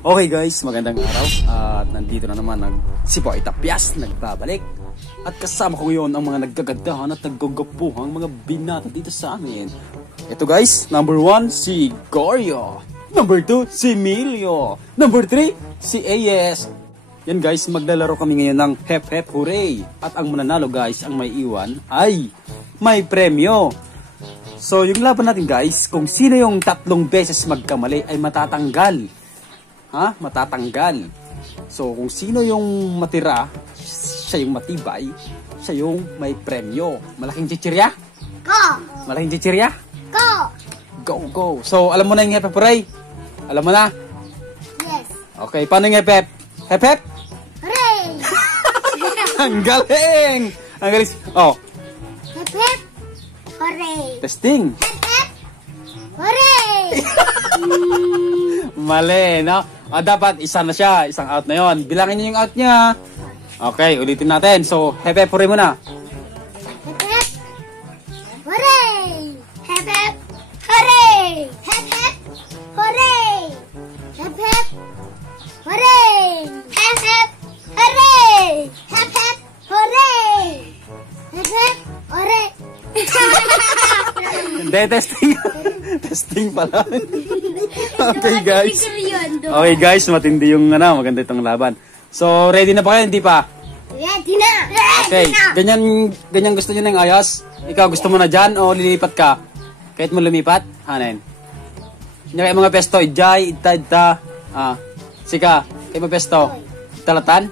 Okay guys, magandang araw. At nandito na naman si Boy Tapyas, nagbabalik. At kasama ko ngayon ang mga nagkagandahan at naggugupuhang mga binata dito sa amin. Ito guys, number 1 si Goryo, number 2 si Emilio, number 3 si AS. Yan guys, maglalaro kami ngayon ng Hep Hep Hooray. At ang mananalo guys, ang may iwan ay may premyo. So yung laban natin guys, kung sino yung 3 beses magkamali ay matatanggal. Matatanggal. So kung sino yung matira, siya yung matibay, siya yung may premyo. Malaking chichirya? Go! Malaking chichirya? Go! Go, go. So alam mo na yung Hep Hep Hooray? Alam mo na? Yes. Okay, paano yung Hep Hep? Hep Hep? Hooray! Ang galing! Ang galing. Oh, Hep hep! Hooray! testing. Hep hep! Hooray! Mali, no? Dapat isa na siya. Isang out na yon. Bilangin niyo yung out niya. Okay, ulitin natin. So, Hep Hep Hooray muna. Hep hep! Hooray! Hep hep! Hooray! Hep hep! Hooray! Hep hep! Hooray! Hep hep! Hooray! Hep hep! Hooray! Hep hep! Hooray! Hindi, testing. Testing pala. Okay, guys. Okay, guys. Matindi yung maganda itong laban. So, ready na ba kayo? Hindi pa? Ready na! Okay. Ganyan gusto nyo ng ayos? Ikaw, gusto mo na dyan o lilipat ka? Kahit mo lumipat? Hanin. Hindi kayo mga pesto. Ijay, ita. Sika, kayo mga pesto. Talatan?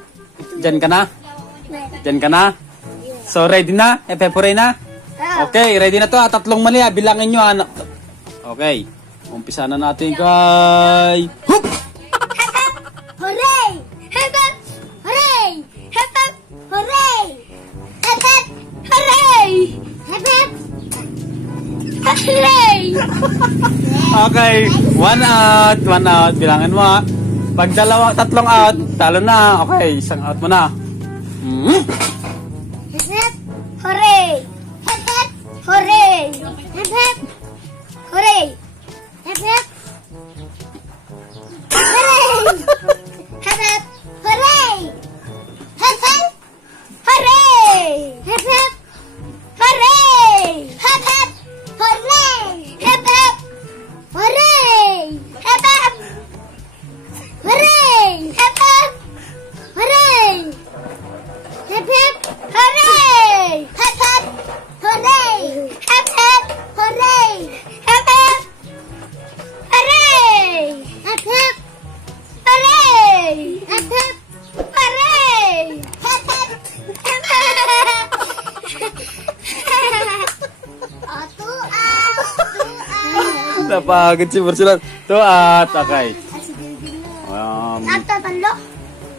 Dyan ka na? Dyan ka na? So, ready na? Hep Hep Hooray na? Okay, ready na to. 3 mali bilangin nyo. Okay, umpisa na natin kay... Hoop! Hep hep! Hooray! Hep hep! Hooray! Hep hep! Hooray! Hep hep! Hooray! Hep hep! Hooray! Okay, 1 out. Bilangin mo ha. Pag 3 out, talo na. Okay, 1 out mo na. Hep hep! Hooray! Hep hep! Hooray! Hep hep! Hooray! Hep hep! Hooray! Hep hep! Hooray! Hep hep! Hooray! Hep hep! Hooray! Hep hep! Hooray! Hep hep! Hooray! Hep hep! Hooray! Hep hep! Hooray! Hep hep! Hooray! Hep hep! Hooray! Hep hep! Hooray! Hep hep! Hooray! Hep hep! Hooray! Hep hep! Hooray! Hep hep! Hep hep! Napagod si Barcelona. 2 out. Okay.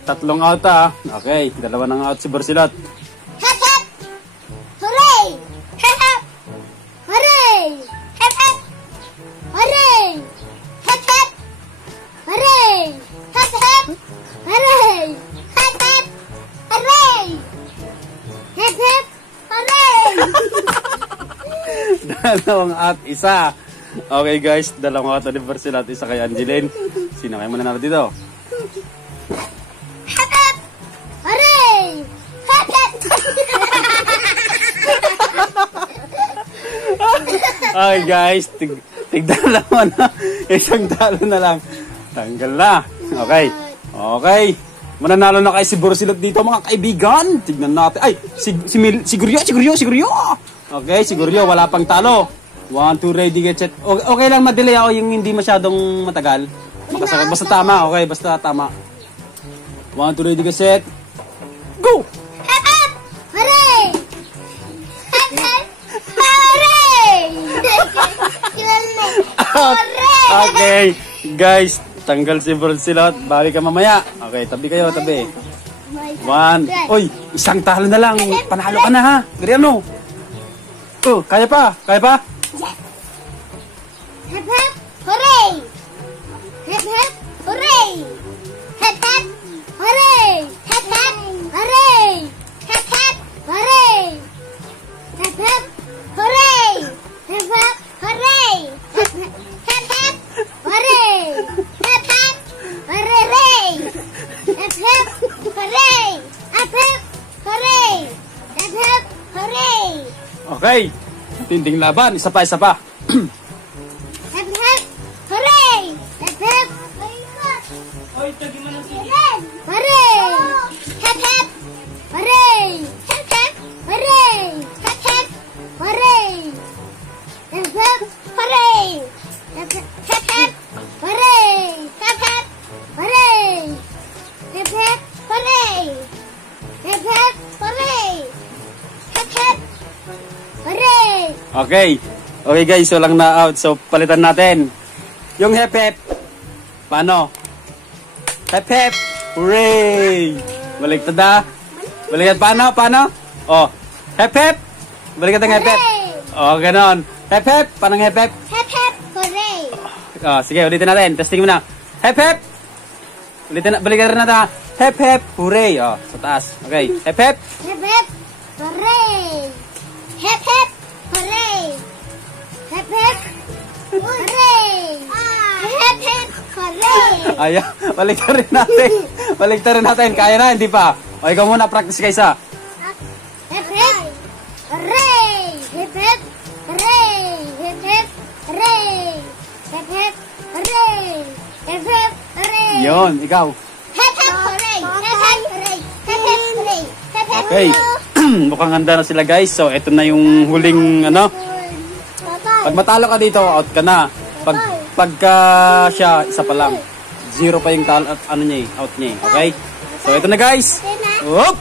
3 out Okay, 2 nang out si Barcelona. Hep hep! Hooray! Hep hep! Hooray! Hep hep! Hooray! Hep hep! Hooray! Hep hep! Hooray! Hep hep! Hooray! Hep hep! Hooray! 2 out, 1. Okay guys, 2 out ni Barcelona, 1 kay Angeline. Sino kayo mananalo dito? Hep hep! Hooray! Hep hep! Okay guys, tigdalawa na. 1 talo na lang. Tanggal na. Okay. Okay. Mananalo na kayo si Borsilot dito mga kaibigan. Tignan natin. Ay, si Guryo. Okay, si Guryo, wala pang talo. 1, 2, ready, get set. Okay lang madelay ako yung hindi masyadong matagal. Basta tama, okay, basta tama. 1, 2, ready, get set. Go! Hep hep! Hooray! Hep hep! Hooray! Okay, guys, tanggal si Borsilot. Balik ka mamaya. Okay, tabi kayo, tabi. 1. Uy, 1 talo na lang. Panalo ka na ha. Gariano. Kaya pa? Hep hep! Hooray! Hep hep! Hooray! Hep hep! Hooray! Hep hep! Hooray! Hep hep! Hooray! Hep hep! Hooray! Hep hep! Hooray! Hep hep! Hooray! Hep hep! Okay. Tinding laban. Isa pa, isa pa. Hep, hep, hooray! Hep, hep, Oy, tagi mo ng hooray! Hep, hep, hooray! Hep, hep, hooray! Hep, hep, hooray! Hep, hep, hooray! Hep, hep, hooray! Hep, hep, hooray! Hep, hep, hooray! Hep, hep, hooray! Hep, hep, hooray! Okay. Okay guys, walang na out. So palitan natin. Yung hep hep. Paano? Hep hep. Hooray! Baliktad na. Baliktad paano? Paano? Oh. Hep hep. Baliktad ang hep hep. Oh, ganon. Hep hep. Paano hep hep? Hep, hep, hooray! Oh, sige, ulitin natin. Testing mo na. Hep hep. Ulitin na, baliktad rin natin. Hep hep. Hooray! Oh, sa taas. Okay. Hep hep. Hep, hep, hooray! Hep, hep, hooray! Hep, hep, hooray! Hep, hep, hooray! Ayan, baliktad rin natin. Baliktad rin natin. Kaya na, hindi pa. O, ikaw muna, practice kaysa. Hep, hep, hooray! Hep, hep, hooray! Hep, hep, hooray! Hep, hep, hooray! Hep, hep, hooray! Yun, ikaw. Hep, hep, hooray! Hep, hep, hooray! Hep, hep, hooray! Hep, hep, Okay. Mukhang handa na sila guys. So, ito na yung huling ano. Pag matalo ka dito, out ka na. Pagka siya, isa pa lang. Zero pa yung talo at ano niya, out niya. Okay? So, ito na guys. Whoop!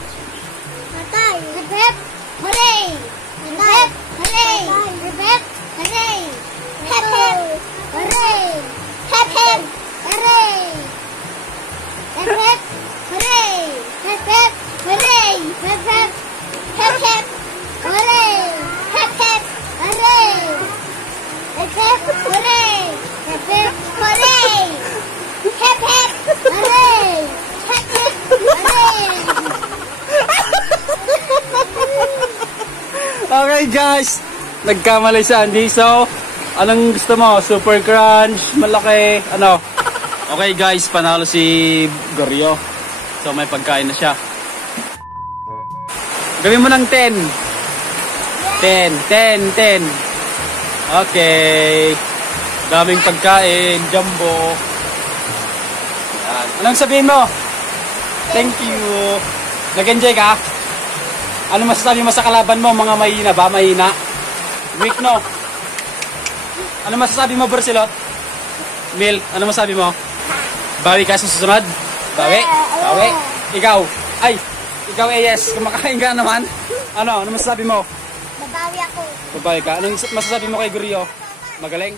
Patay! Hep, hep, hooray! Hep, hep, hooray! Hep, hep, hooray! Hep, hep, hooray! Hep, hep, hooray! Hep, hep, hooray! Hep, hep, hooray! Hep, hep, hep, hep, hooray! Hep, hep, hooray! Hep, hep, hooray! Hep, hep, hooray! Hep, hep, hooray! Hep, hep, hooray! Okay guys. Nagkamali si Andy. So, anong gusto mo? Super crunch? Malaki? Ano? Okay guys, panalo si Goryo. So, may pagkain na siya. Gawin mo ng 10. 10, 10, 10. Okay. Daming pagkain, jumbo. Yan. Anong sabihin mo? Thank you. Nag-enjoy ka? Ano masasabi mo sa kalaban mo? Mga mahina ba? Mahina? Weak, no? Ano masasabi mo, Bersilot? Mil, ano masasabi mo? Bawi ka sa susunod? Bawi? Bawi? Ikaw? Ay! Ikaw, yes. Kumakain ka naman. Ano masasabi mo? Babawi ako. Babawi ka. Anong masasabi mo kay Goryo? Magaling?